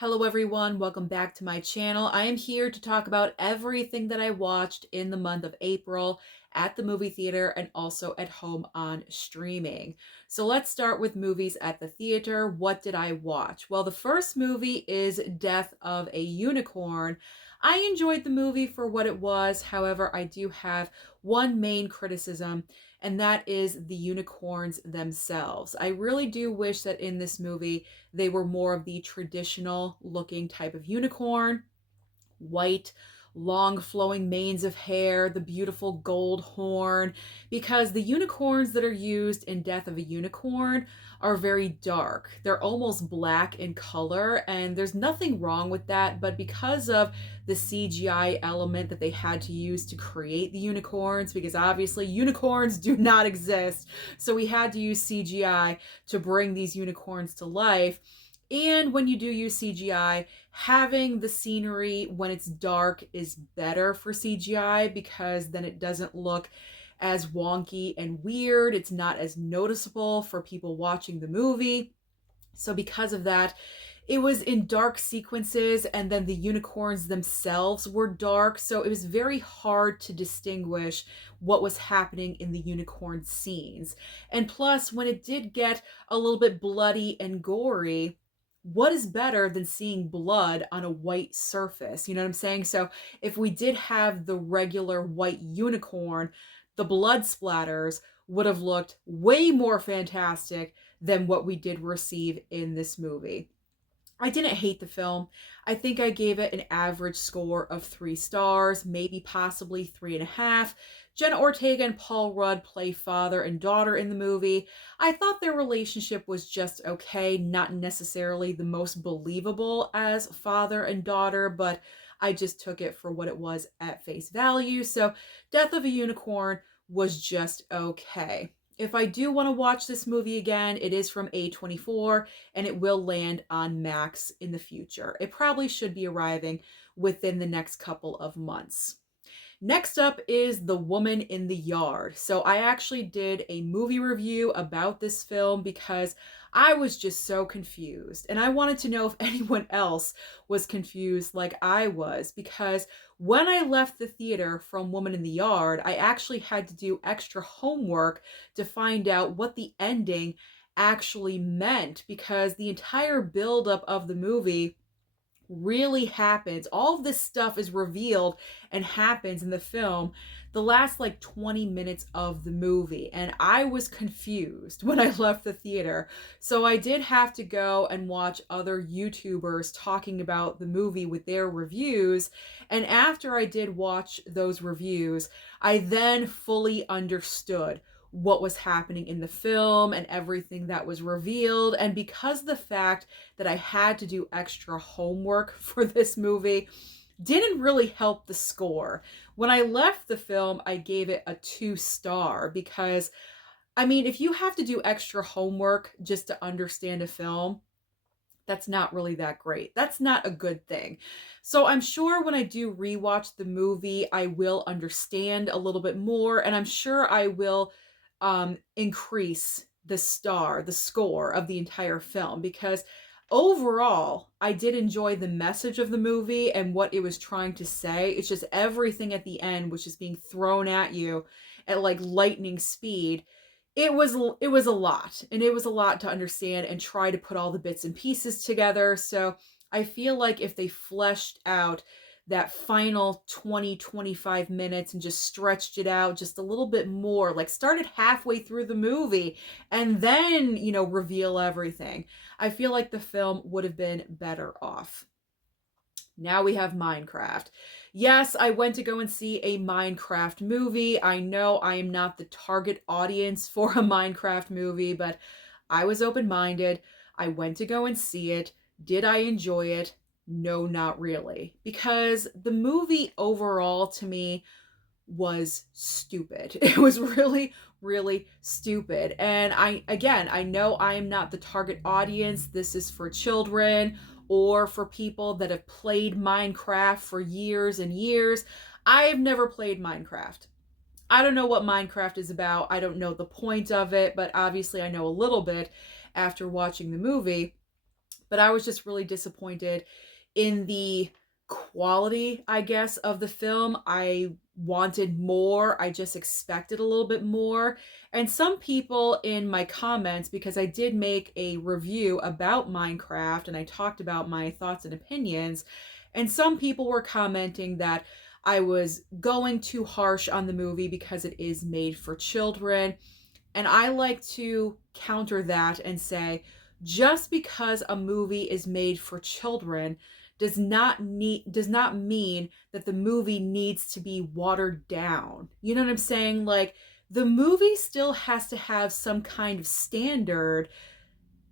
Hello everyone, welcome back to my channel. I am here to talk about everything that I watched in the month of April at the movie theater and also at home on streaming. So let's start with movies at the theater. What did I watch? Well, the first movie is Death of a Unicorn. I enjoyed the movie for what it was. However, I do have one main criticism, and that is the unicorns themselves. I really do wish that in this movie they were more of the traditional looking type of unicorn, white, long flowing manes of hair, the beautiful gold horn, because the unicorns that are used in Death of a Unicorn are very dark. They're almost black in color, and there's nothing wrong with that, but because of the CGI element that they had to use to create the unicorns, because obviously unicorns do not exist, so we had to use CGI to bring these unicorns to life. And when you do use CGI, having the scenery when it's dark is better for CGI because then it doesn't look as wonky and weird. It's not as noticeable for people watching the movie. So, because of that, it was in dark sequences, and then the unicorns themselves were dark. So, it was very hard to distinguish what was happening in the unicorn scenes. And plus, when it did get a little bit bloody and gory, what is better than seeing blood on a white surface? You know what I'm saying? So, if we did have the regular white unicorn, the blood splatters would have looked way more fantastic than what we did receive in this movie. I didn't hate the film. I think I gave it an average score of 3 stars, maybe possibly 3.5. Jenna Ortega and Paul Rudd play father and daughter in the movie. I thought their relationship was just okay, not necessarily the most believable as father and daughter, but I just took it for what it was at face value. So, Death of a Unicorn was just okay. If I do want to watch this movie again, it is from A24 and it will land on Max in the future. It probably should be arriving within the next couple of months. Next up is The Woman in the Yard. So I actually did a movie review about this film because I was just so confused. And I wanted to know if anyone else was confused like I was, because when I left the theater from Woman in the Yard, I actually had to do extra homework to find out what the ending actually meant, because the entire buildup of the movie really happens. All of this stuff is revealed and happens in the film the last like 20 minutes of the movie. And I was confused when I left the theater. So I did have to go and watch other YouTubers talking about the movie with their reviews. And after I did watch those reviews, I then fully understood what was happening in the film and everything that was revealed. And because the fact that I had to do extra homework for this movie didn't really help the score. When I left the film, I gave it a 2 star because, I mean, if you have to do extra homework just to understand a film, that's not really that great. That's not a good thing. So I'm sure when I do rewatch the movie, I will understand a little bit more, and I'm sure I will increase the score of the entire film, because overall, I did enjoy the message of the movie and what it was trying to say. It's just everything at the end, which is being thrown at you at like lightning speed. It was a lot, and it was a lot to understand and try to put all the bits and pieces together. So I feel like if they fleshed out that final 20-25 minutes and just stretched it out just a little bit more, like started halfway through the movie and then, reveal everything, I feel like the film would have been better off. Now we have Minecraft. Yes, I went to go and see a Minecraft movie. I know I am not the target audience for a Minecraft movie, but I was open-minded. I went to go and see it. Did I enjoy it? No, not really. Because the movie overall to me was stupid. It was really, really stupid. And I know I am not the target audience. This is for children or for people that have played Minecraft for years and years. I've never played Minecraft. I don't know what Minecraft is about. I don't know the point of it, but obviously I know a little bit after watching the movie. But I was just really disappointed in the quality, I guess, of the film. I wanted more. I just expected a little bit more. And some people in my comments, because I did make a review about Minecraft and I talked about my thoughts and opinions, and some people were commenting that I was going too harsh on the movie because it is made for children. And I like to counter that and say, just because a movie is made for children does not mean that the movie needs to be watered down. You know what I'm saying? Like, the movie still has to have some kind of standard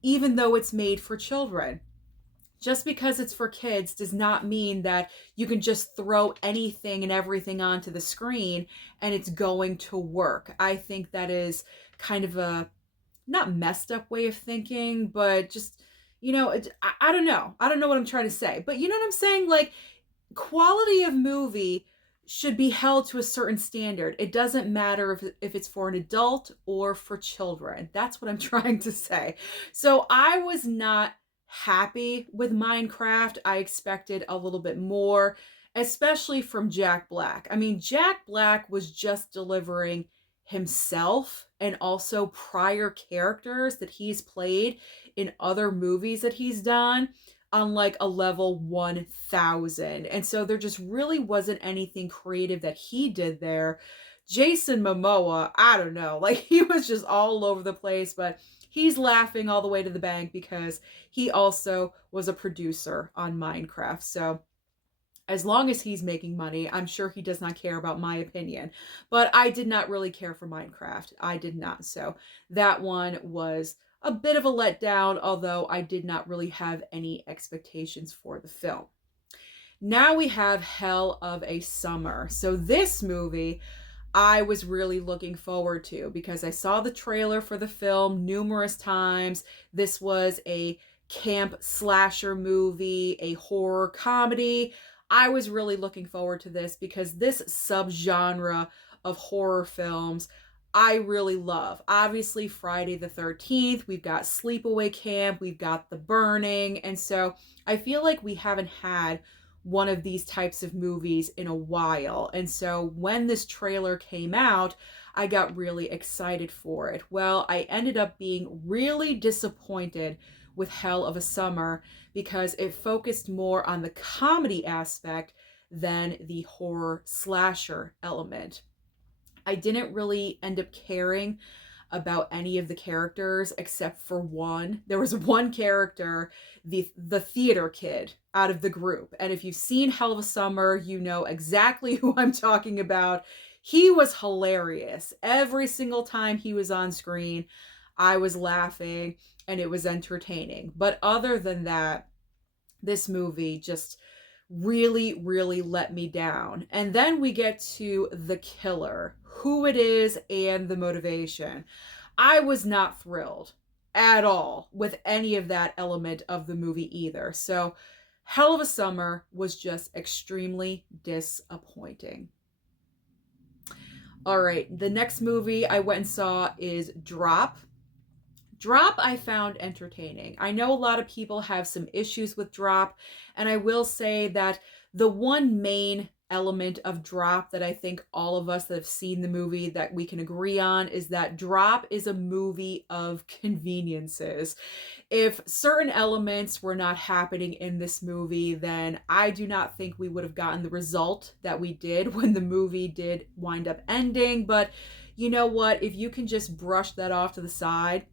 even though it's made for children. Just because it's for kids does not mean that you can just throw anything and everything onto the screen and it's going to work. I think that is kind of a not messed up way of thinking, but just, I don't know. I don't know what I'm trying to say, but you know what I'm saying? Like, quality of movie should be held to a certain standard. It doesn't matter if it's for an adult or for children. That's what I'm trying to say. So I was not happy with Minecraft. I expected a little bit more, especially from Jack Black. I mean, Jack Black was just delivering himself and also prior characters that he's played in other movies that he's done on like a level 1000. And so there just really wasn't anything creative that he did there. Jason Momoa, I don't know, like he was just all over the place, but he's laughing all the way to the bank because he also was a producer on Minecraft. So as long as he's making money, I'm sure he does not care about my opinion. But I did not really care for Minecraft. I did not. So that one was a bit of a letdown, although I did not really have any expectations for the film. Now we have Hell of a Summer. So this movie I was really looking forward to because I saw the trailer for the film numerous times. This was a camp slasher movie, a horror comedy. I was really looking forward to this because this subgenre of horror films I really love. Obviously, Friday the 13th, we've got Sleepaway Camp, we've got The Burning, and so I feel like we haven't had one of these types of movies in a while. And so when this trailer came out, I got really excited for it. Well, I ended up being really disappointed with Hell of a Summer because it focused more on the comedy aspect than the horror slasher element. I didn't really end up caring about any of the characters except for one. There was one character, the theater kid out of the group. And if you've seen Hell of a Summer, you know exactly who I'm talking about. He was hilarious. Every single time he was on screen, I was laughing and it was entertaining. But other than that, this movie just really, really let me down. And then we get to the killer, who it is, and the motivation. I was not thrilled at all with any of that element of the movie either. So, Hell of a Summer was just extremely disappointing. All right, the next movie I went and saw is Drop. Drop I found entertaining. I know a lot of people have some issues with Drop, and I will say that the one main element of Drop that I think all of us that have seen the movie that we can agree on is that Drop is a movie of conveniences. If certain elements were not happening in this movie, then I do not think we would have gotten the result that we did when the movie did wind up ending. But you know what? If you can just brush that off to the side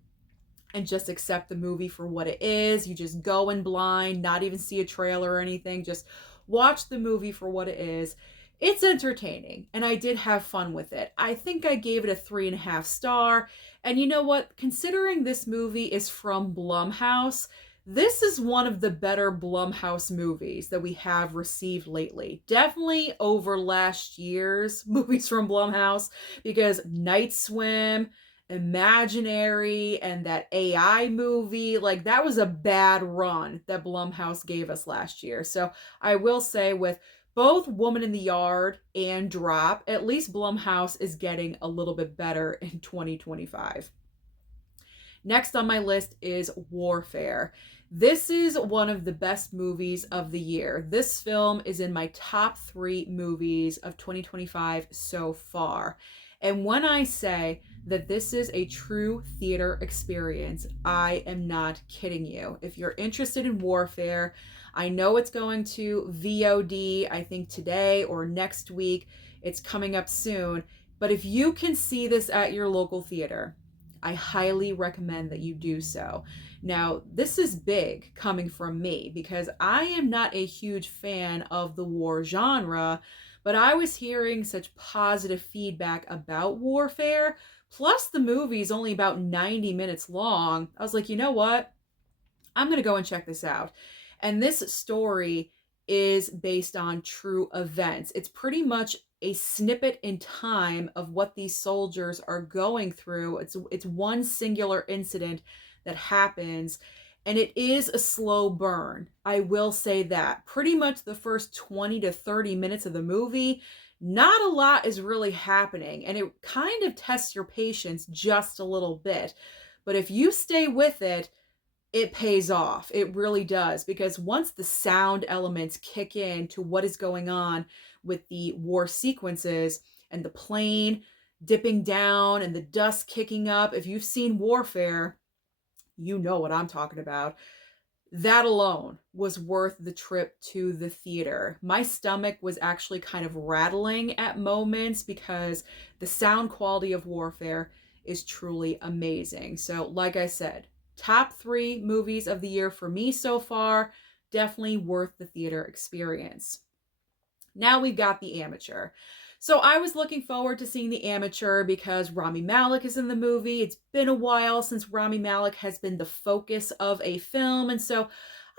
and just accept the movie for what it is. You just go in blind, not even see a trailer or anything. Just watch the movie for what it is. It's entertaining, and I did have fun with it. I think I gave it a 3.5 star. And you know what? Considering this movie is from Blumhouse, this is one of the better Blumhouse movies that we have received lately. Definitely over last year's movies from Blumhouse, because Night Swim, Imaginary, and that AI movie, like that was a bad run that Blumhouse gave us last year. So I will say with both Woman in the Yard and Drop, at least Blumhouse is getting a little bit better in 2025. Next on my list is Warfare. This is one of the best movies of the year. This film is in my top 3 movies of 2025 so far. And when I say that this is a true theater experience, I am not kidding you. If you're interested in Warfare, I know it's going to VOD, I think today or next week. It's coming up soon. But if you can see this at your local theater, I highly recommend that you do so. Now, this is big coming from me because I am not a huge fan of the war genre, but I was hearing such positive feedback about Warfare. Plus, the movie is only about 90 minutes long. I was like, you know what? I'm going to go and check this out. And this story is based on true events. It's pretty much a snippet in time of what these soldiers are going through. It's one singular incident that happens, and it is a slow burn. I will say that. Pretty much the first 20 to 30 minutes of the movie, not a lot is really happening, and it kind of tests your patience just a little bit. But if you stay with it pays off. It really does. Because once the sound elements kick in to what is going on with the war sequences and the plane dipping down and the dust kicking up, if you've seen Warfare, you know what I'm talking about. That alone was worth the trip to the theater. My stomach was actually kind of rattling at moments because the sound quality of Warfare is truly amazing. So, like I said, top 3 movies of the year for me so far, definitely worth the theater experience. Now we've got The Amateur. So I was looking forward to seeing The Amateur because Rami Malek is in the movie. It's been a while since Rami Malek has been the focus of a film, and so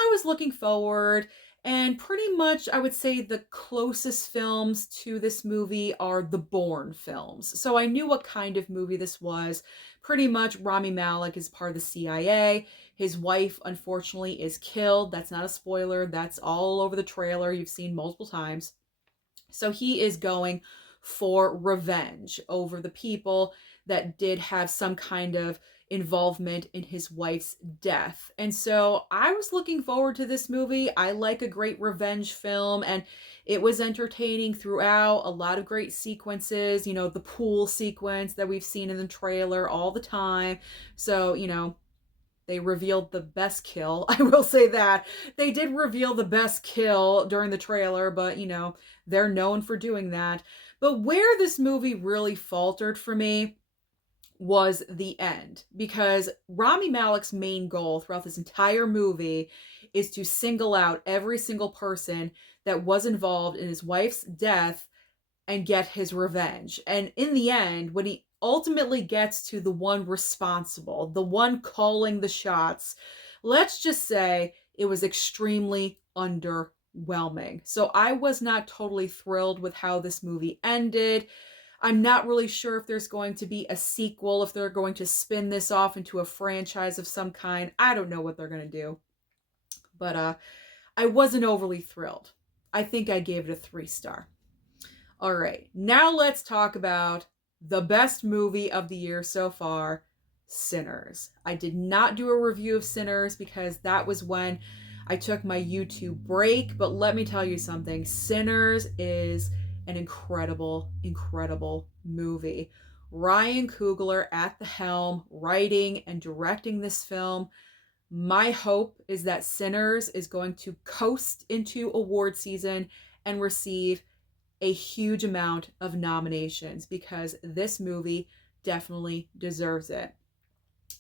I was looking forward. And pretty much, I would say the closest films to this movie are the Bourne films. So I knew what kind of movie this was. Pretty much, Rami Malek is part of the CIA. His wife, unfortunately, is killed. That's not a spoiler. That's all over the trailer. You've seen multiple times. So he is going for revenge over the people that did have some kind of involvement in his wife's death. And so I was looking forward to this movie. I like a great revenge film, and it was entertaining throughout. A lot of great sequences, the pool sequence that we've seen in the trailer all the time. So, they revealed the best kill. I will say that. They did reveal the best kill during the trailer, but, they're known for doing that. But where this movie really faltered for me was the end, because Rami Malek's main goal throughout this entire movie is to single out every single person that was involved in his wife's death and get his revenge. And in the end, when he ultimately gets to the one responsible, the one calling the shots, let's just say it was extremely underwhelming. So I was not totally thrilled with how this movie ended. I'm not really sure if there's going to be a sequel, if they're going to spin this off into a franchise of some kind. I don't know what they're going to do. But I wasn't overly thrilled. I think I gave it a 3-star. All right, now let's talk about the best movie of the year so far, Sinners. I did not do a review of Sinners because that was when I took my YouTube break, but let me tell you something. Sinners is an incredible, incredible movie. Ryan Coogler at the helm, writing and directing this film. My hope is that Sinners is going to coast into award season and receive a huge amount of nominations because this movie definitely deserves it.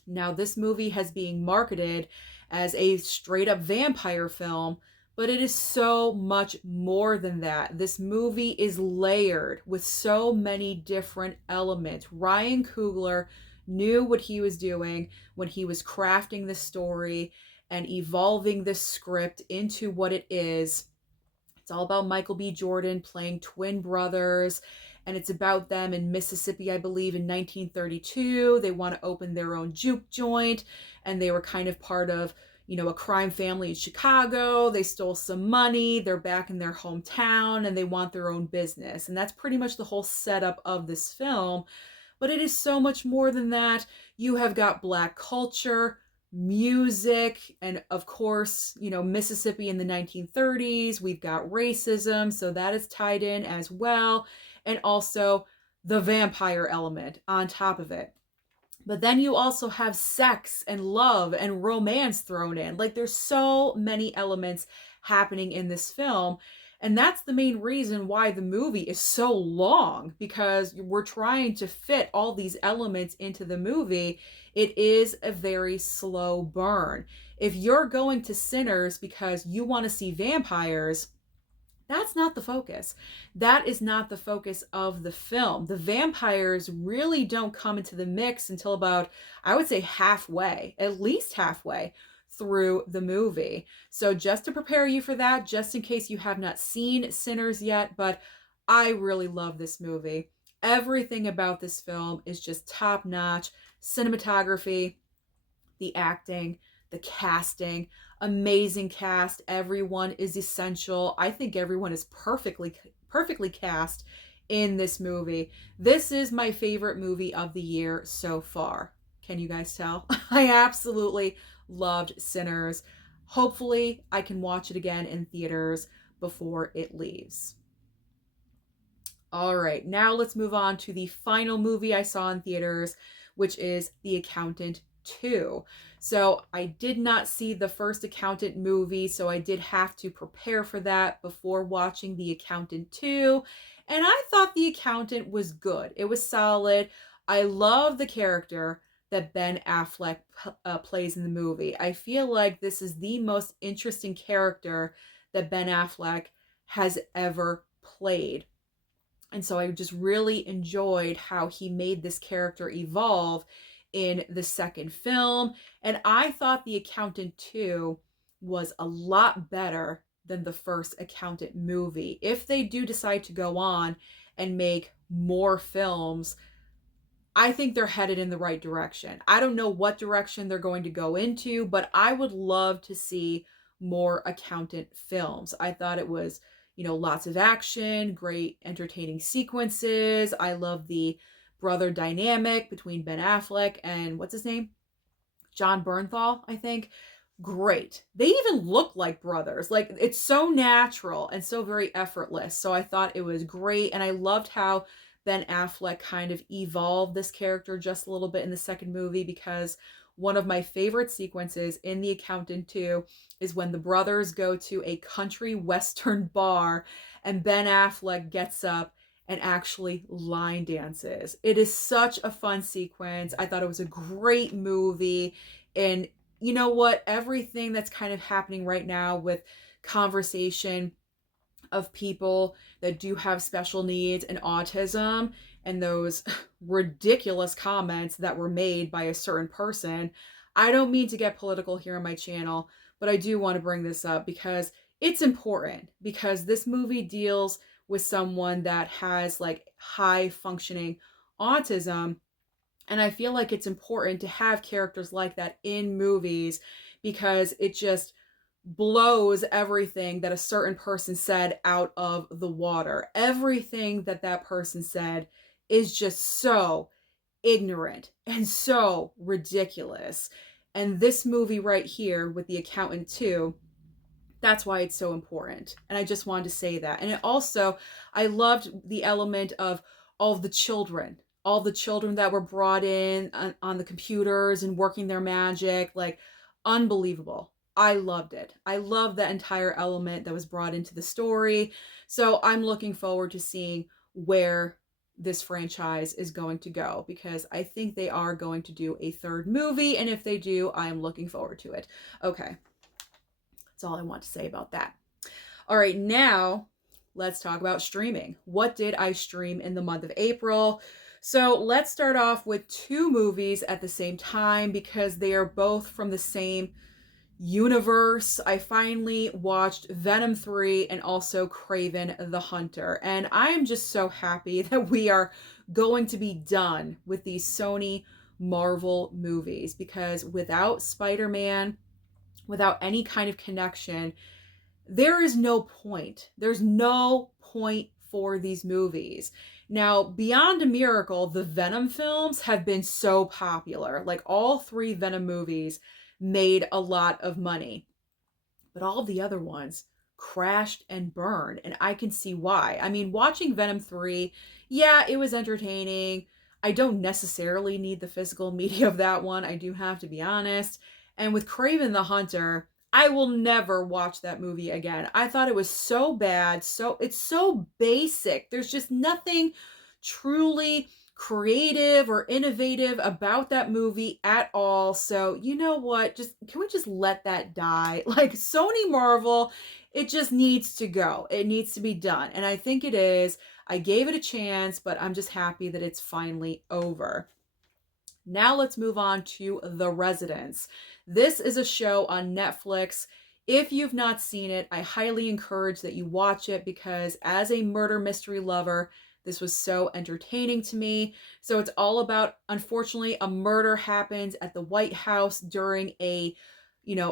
Now, this movie has been marketed as a straight up vampire film, but it is so much more than that. This movie is layered with so many different elements. Ryan Coogler knew what he was doing when he was crafting the story and evolving this script into what it is. It's all about Michael B. Jordan playing twin brothers, and it's about them in Mississippi, I believe, in 1932. They want to open their own juke joint, and they were kind of part of, a crime family in Chicago. They stole some money. They're back in their hometown, and they want their own business. And that's pretty much the whole setup of this film. but it is so much more than that. You have got Black culture, music, and of course, Mississippi in the 1930s. We've got racism, so that is tied in as well. And also the vampire element on top of it. But then you also have sex and love and romance thrown in. Like there's so many elements happening in this film. And that's the main reason why the movie is so long, because we're trying to fit all these elements into the movie. It is a very slow burn. If you're going to Sinners because you want to see vampires, that's not the focus. That is not the focus of the film. The vampires really don't come into the mix until about, I would say, halfway, at least halfway through the movie. So just to prepare you for that, just in case you have not seen Sinners yet, but I really love this movie. Everything about this film is just top notch. Cinematography, the acting, the casting, amazing cast. Everyone is essential. I think everyone is perfectly cast in this movie. This is my favorite movie of the year so far. Can you guys tell? I absolutely loved Sinners. Hopefully, I can watch it again in theaters before it leaves. All right, now let's move on to the final movie I saw in theaters, which is The Accountant 2. So I did not see the first Accountant movie, so I did have to prepare for that before watching The Accountant 2. And I thought The Accountant was good. It was solid. I love the character that Ben Affleck plays in the movie. I feel like this is the most interesting character that Ben Affleck has ever played. And so I just really enjoyed how he made this character evolve in the second film. And I thought The Accountant 2 was a lot better than the first Accountant movie. If they do decide to go on and make more films, I think they're headed in the right direction. I don't know what direction they're going to go into, but I would love to see more Accountant films. I thought it was, lots of action, great entertaining sequences. I love the brother dynamic between Ben Affleck and what's his name? John Bernthal, I think. Great. They even look like brothers. Like it's so natural and so very effortless. So I thought it was great. And I loved how Ben Affleck kind of evolved this character just a little bit in the second movie, because one of my favorite sequences in The Accountant 2 is when the brothers go to a country western bar and Ben Affleck gets up and actually line dances. It is such a fun sequence. I thought it was a great movie. And you know what? Everything that's kind of happening right now with conversation of people that do have special needs and autism, and those ridiculous comments that were made by a certain person. I don't mean to get political here on my channel, but I do want to bring this up because it's important, because this movie deals with someone that has like high functioning autism. And I feel like it's important to have characters like that in movies, because it just blows everything that a certain person said out of the water. Everything that that person said is just so ignorant and so ridiculous. And this movie right here with The Accountant 2, that's why it's so important. And I just wanted to say that. And it also, I loved the element of all the children that were brought in on the computers and working their magic. Like, unbelievable. I loved it. I love that entire element that was brought into the story. So I'm looking forward to seeing where this franchise is going to go, because I think they are going to do a third movie. And if they do, I am looking forward to it. Okay. That's all I want to say about that. All right, now let's talk about streaming. What did I stream in the month of April? So let's start off with two movies at the same time, because they are both from the same universe. I finally watched Venom 3 and also Kraven the Hunter. And I am just so happy that we are going to be done with these Sony Marvel movies, because without Spider-Man, without any kind of connection, there is no point. There's no point for these movies. Now, beyond a miracle, the Venom films have been so popular. Like all three Venom movies made a lot of money, but all of the other ones crashed and burned, and I can see why. I mean, watching Venom 3, yeah, it was entertaining. I don't necessarily need the physical media of that one, I do have to be honest. And with Craven the Hunter, I will never watch that movie again. I thought it was so bad, so it's so basic. There's just nothing truly creative or innovative about that movie at all. So, you know what? Just can we just let that die? Like Sony Marvel, it just needs to go. It needs to be done. And I think it is. I gave it a chance, but I'm just happy that it's finally over. Now let's move on to The Residence. This is a show on Netflix. If you've not seen it, I highly encourage that you watch it because as a murder mystery lover, this was so entertaining to me. So it's all about, unfortunately, a murder happens at the White House during a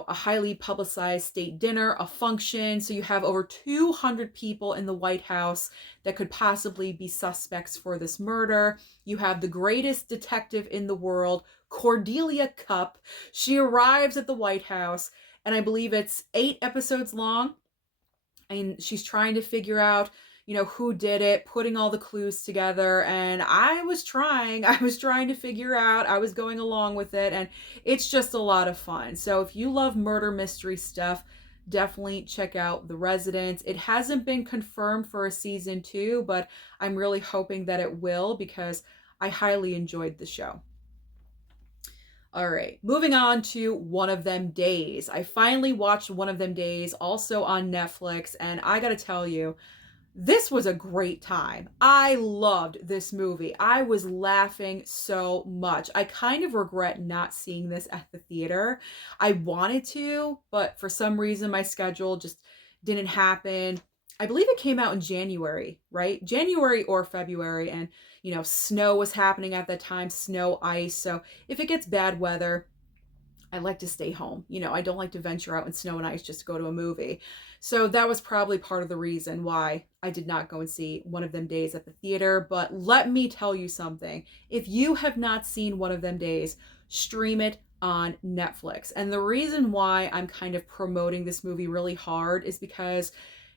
highly publicized state dinner, a function. So you have over 200 people in the White House that could possibly be suspects for this murder. You have the greatest detective in the world, Cordelia Cupp. She arrives at the White House, and I believe it's 8 episodes long. And she's trying to figure out, who did it, putting all the clues together. And I was trying to figure out, I was going along with it, and it's just a lot of fun. So if you love murder mystery stuff, definitely check out The Residence. It hasn't been confirmed for a season 2, but I'm really hoping that it will because I highly enjoyed the show. All right, moving on to One of Them Days. I finally watched One of Them Days, also on Netflix, and I gotta tell you, this was a great time. I loved this movie. I was laughing so much. I kind of regret not seeing this at the theater. I wanted to, but for some reason my schedule just didn't happen. I believe it came out in January, right? January or February, and snow was happening at that time, snow, ice. So if it gets bad weather, I like to stay home. I don't like to venture out in snow and ice just to go to a movie. So that was probably part of the reason why I did not go and see One of Them Days at the theater. But let me tell you something. If you have not seen One of Them Days, stream it on Netflix. And the reason why I'm kind of promoting this movie really hard is because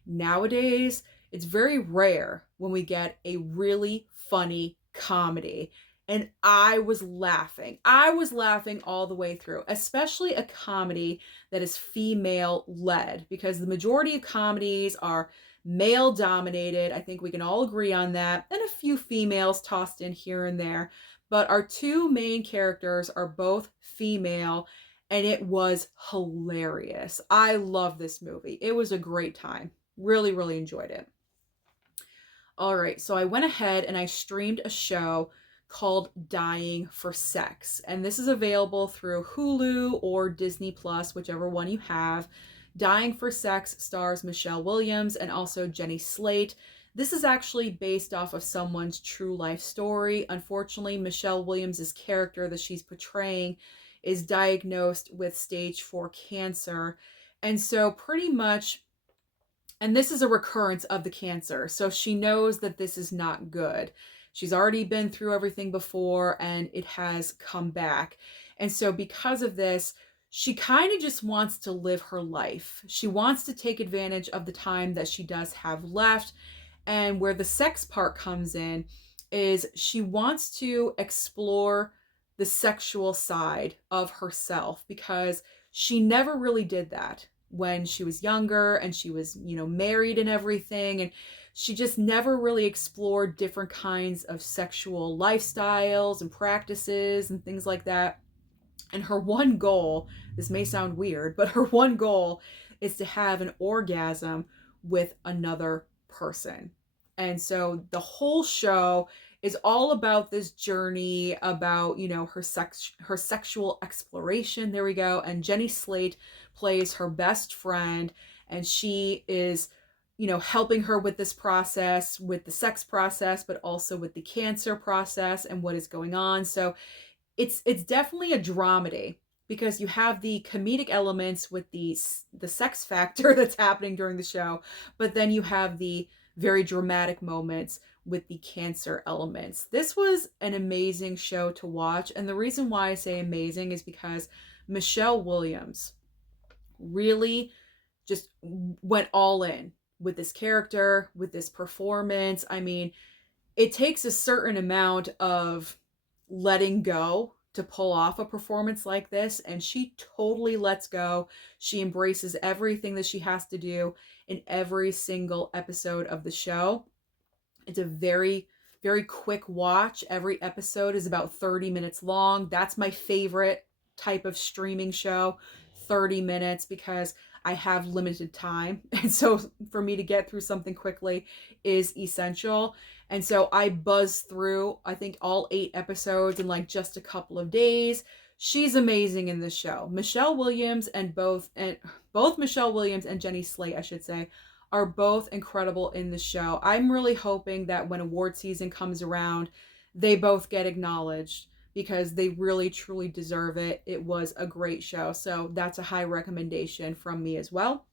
nowadays it's very rare when we get a really funny comedy. And I was laughing. I was laughing all the way through, especially a comedy that is female led, because the majority of comedies are male dominated. I think we can all agree on that, and a few females tossed in here and there. But our two main characters are both female, and it was hilarious. I love this movie. It was a great time. Really, really enjoyed it. All right, so I went ahead and I streamed a show called Dying for Sex. And this is available through Hulu or Disney Plus, whichever one you have. Dying for Sex stars Michelle Williams and also Jenny Slate. This is actually based off of someone's true life story. Unfortunately, Michelle Williams' character that she's portraying is diagnosed with stage 4 cancer. And so pretty much, and this is a recurrence of the cancer. So she knows that this is not good. She's already been through everything before and it has come back. And so because of this, she kind of just wants to live her life. She wants to take advantage of the time that she does have left. And where the sex part comes in is she wants to explore the sexual side of herself because she never really did that when she was younger and she was, married and everything. And she just never really explored different kinds of sexual lifestyles and practices and things like that. And her one goal, this may sound weird, but her one goal is to have an orgasm with another person. And so the whole show is all about this journey about, her sexual exploration. There we go. And Jenny Slate plays her best friend, and she is, helping her with this process, with the sex process, but also with the cancer process and what is going on. So it's definitely a dramedy because you have the comedic elements with the sex factor that's happening during the show, but then you have the very dramatic moments with the cancer elements. This was an amazing show to watch. And the reason why I say amazing is because Michelle Williams really just went all in with this character, with this performance. I mean, it takes a certain amount of letting go to pull off a performance like this, and she totally lets go. She embraces everything that she has to do in every single episode of the show. It's a very, very quick watch. Every episode is about 30 minutes long. That's my favorite type of streaming show, 30 minutes, because I have limited time. And so for me to get through something quickly is essential. And so I buzz through, I think, all 8 episodes in like just a couple of days. She's amazing in this show. Michelle Williams and both Michelle Williams and Jenny Slate, I should say, are both incredible in the show. I'm really hoping that when award season comes around, they both get acknowledged because they really truly deserve it. It was a great show. So that's a high recommendation from me as well.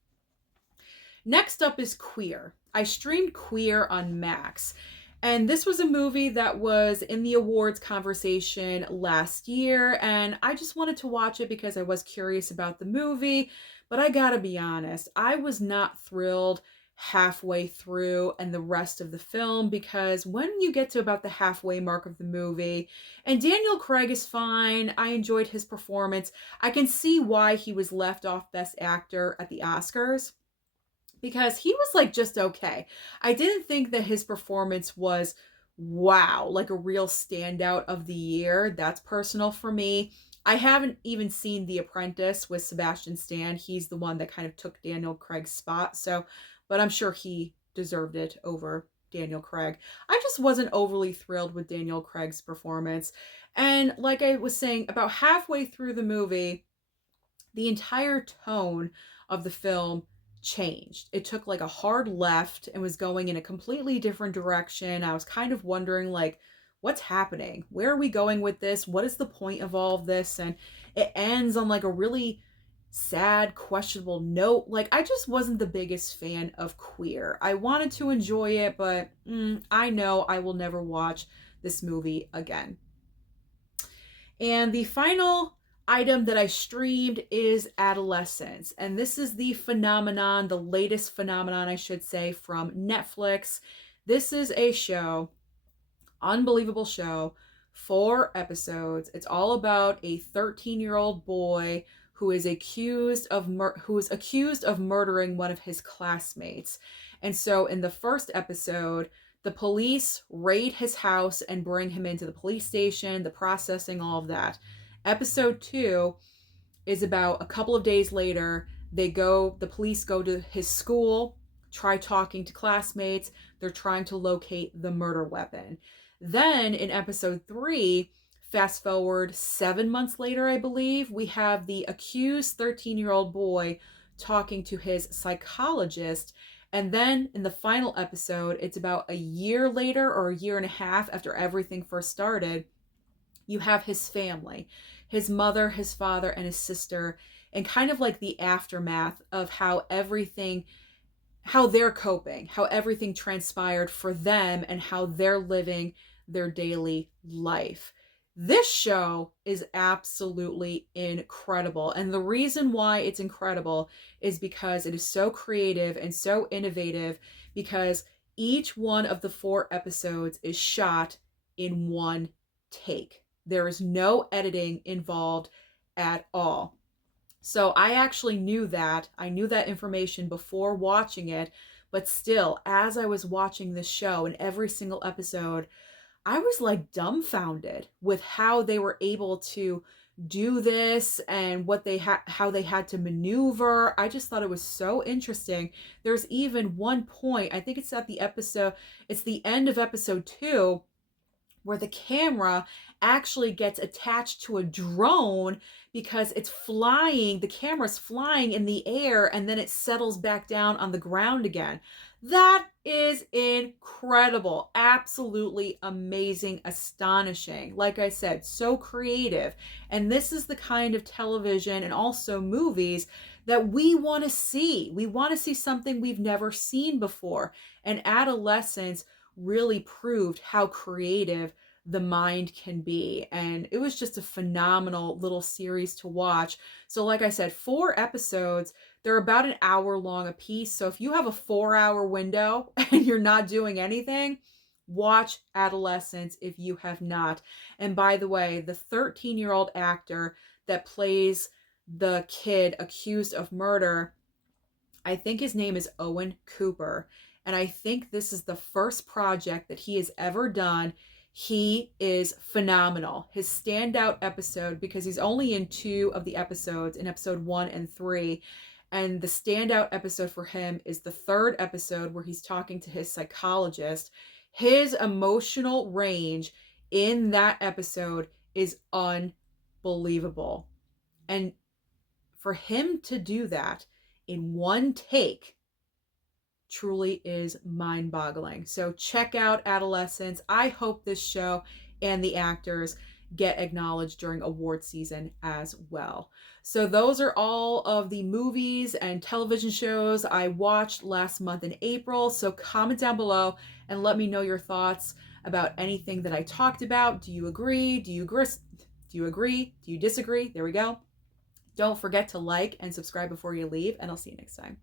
Next up is Queer. I streamed Queer on Max. And this was a movie that was in the awards conversation last year. And I just wanted to watch it because I was curious about the movie. But I gotta be honest, I was not thrilled halfway through and the rest of the film, because when you get to about the halfway mark of the movie, and Daniel Craig is fine, I enjoyed his performance. I can see why he was left off Best Actor at the Oscars, because he was like just okay. I didn't think that his performance was wow, like a real standout of the year. That's personal for me. I haven't even seen The Apprentice with Sebastian Stan. He's the one that kind of took Daniel Craig's spot. So, but I'm sure he deserved it over Daniel Craig. I just wasn't overly thrilled with Daniel Craig's performance. And like I was saying, about halfway through the movie, the entire tone of the film changed. It took like a hard left and was going in a completely different direction. I was kind of wondering, like, what's happening? Where are we going with this? What is the point of all of this? And it ends on like a really sad, questionable note. Like, I just wasn't the biggest fan of Queer. I wanted to enjoy it, but I know I will never watch this movie again. And the final item that I streamed is Adolescence. And this is the phenomenon, the latest phenomenon, I should say, from Netflix. This is a show, unbelievable show, 4 episodes. It's all about a 13-year-old boy who is accused of murdering one of his classmates. And so in the first episode, the police raid his house and bring him into the police station, the processing, all of that. Episode 2 is about a couple of days later. The police go to his school, try talking to classmates. They're trying to locate the murder weapon. Then in episode 3, fast forward 7 months later, I believe, we have the accused 13-year-old boy talking to his psychologist. And then in the final episode, it's about a year later or a year and a half after everything first started, you have his family, his mother, his father, and his sister, and kind of like the aftermath of how they're coping, how everything transpired for them, and how they're living their daily life. This show is absolutely incredible. And the reason why it's incredible is because it is so creative and so innovative, because each one of the 4 episodes is shot in one take. There is no editing involved at all. So I actually knew that. I knew that information before watching it, but still, as I was watching this show in every single episode, I was like dumbfounded with how they were able to do this and how they had to maneuver. I just thought it was so interesting. There's even one point, I think it's the end of episode 2, where the camera actually gets attached to a drone because the camera's flying in the air, and then it settles back down on the ground again. That is incredible. Absolutely amazing, astonishing. Like I said, so creative. And this is the kind of television and also movies that we want to see. We want to see something we've never seen before. And Adolescence really proved how creative the mind can be. And it was just a phenomenal little series to watch. So, like I said, 4 episodes. They're about an hour long a piece. So, if you have a 4 hour window and you're not doing anything, watch Adolescence if you have not. And by the way, the 13-year-old actor that plays the kid accused of murder, I think his name is Owen Cooper. And I think this is the first project that he has ever done. He is phenomenal. His standout episode, because he's only in 2 of the episodes, in episode 1 and 3. And the standout episode for him is the 3rd episode where he's talking to his psychologist. His emotional range in that episode is unbelievable. And for him to do that in one take truly is mind-boggling. So check out Adolescence. I hope this show and the actors get acknowledged during award season as well. So those are all of the movies and television shows I watched last month in April. So comment down below and let me know your thoughts about anything that I talked about. Do you agree? Do you agree? Do you disagree? There we go. Don't forget to like and subscribe before you leave, and I'll see you next time.